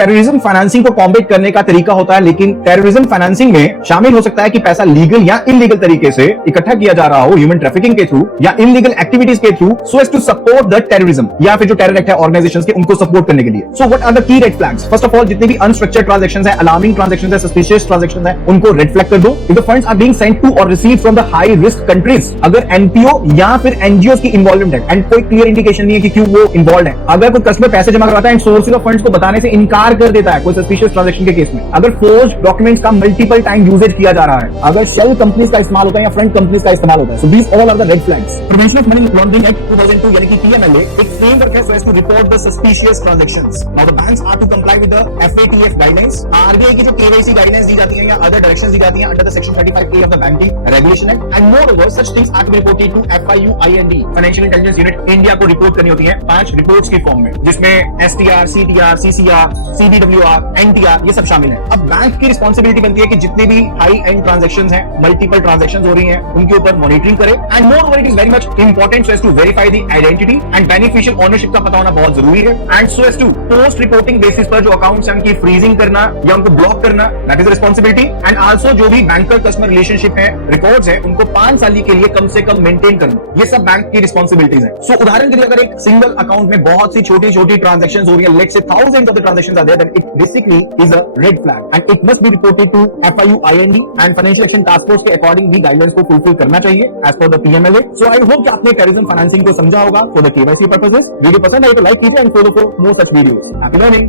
Terrorism financing को combat करने का तरीका होता है, लेकिन टेररिज्म फाइनेंसिंग में शामिल हो सकता है कि पैसा लीगल या इलीगल तरीके से इकट्ठा किया जा रहा हो, ह्यूमन ट्रैफिकिंग के थ्रू या इलीगल एक्टिविटीज के through, so as to support the terrorism, या फिर जो टेरर एक्ट है ऑर्गेनाइजेशंस के, उनको सपोर्ट करने के लिए। So what are the key red flags? First of all, जितने भी अनस्ट्रक्चर्ड ट्रांजैक्शंस है, अलार्मिंग ट्रांजैक्शंस है, सस्पिशियस ट्रांजैक्शंस है, उनको रेड फ्लैग कर दो। If the funds are being sent to और receive from the high risk countries, अगर एनपीओ या फिर एनजीओस की इन्वॉल्वमेंट है एंड कोई क्लियर इंडिकेशन नहीं है कि क्यों वो इन्वॉल्व है, अगर कोई कस्टमर पैसे जमा करवाता है एंड सोर्सेज ऑफ फंड्स को बताने से इनकार कर देता है कोई सस्पिशियस ट्रांजैक्शन के केस में, अगर फोर्ज्ड डॉक्यूमेंट्स का मल्टीपल टाइम यूजेज किया जा रहा है, अगर शेल कंपनीज का इस्तेमाल होता है या फ्रंट कंपनीज का इस्तेमाल होता है, so these all are the red flags. Prevention of money laundering act 2002 यानी कि पीएमएलए एक फ्रेमवर्क है so as to report the suspicious transactions. Now the banks are to comply with the FATF guidelines. RBI की जो KYC guidelines दी जाती है या other directions दी जाती हैं under the section 35A of the banking regulation act, and moreover such things are to be reported to FIUIND financial intelligence unit India को report करनी होती है 5 रिपोर्ट्स के फॉर्म में, जिसमें STR, CTR, CCR, CBWR, NTR ये सब शामिल है। अब बैंक की रिस्पांसिबिलिटी बनती है कि जितने भी हाई एंड ट्रांजैक्शंस हैं, मल्टीपल ट्रांजैक्शंस हो रही हैं, उनके ऊपर मॉनिटरिंग करे, and moreover it is very much important so as to verify the identity and beneficial ownership का पता होना बहुत जरूरी है, and so as to post reporting basis पर जो अकाउंट्स हैं उनकी फ्रीजिंग करना या उनको ब्लॉक करना, that is responsibility. And also जो भी बैंकर कस्टमर रिलेशनशिप है, रिकॉर्ड्स है, उनको 5 साल के लिए कम से कम मेंटेन करना, ये सब बैंक की रिस्पांसिबिलिटीज है। सो उदाहरण के लिए अगर एक सिंगल अकाउंट में बहुत सी छोटी छोटी ट्रांजैक्शंस हो रही है, let's say thousands of the transactions are there, then it basically is a red flag and it must be reported to FIUIND and Financial Action Task Force के अकॉर्डिंग भी guidelines को फुलफिल करना चाहिए as per the PMLA। So I hope कि आपने terrorism financing को समझा होगा for the KYC purposes। Video पसंद आए तो लाइक कीजिए and follow for more such videos। Happy learning।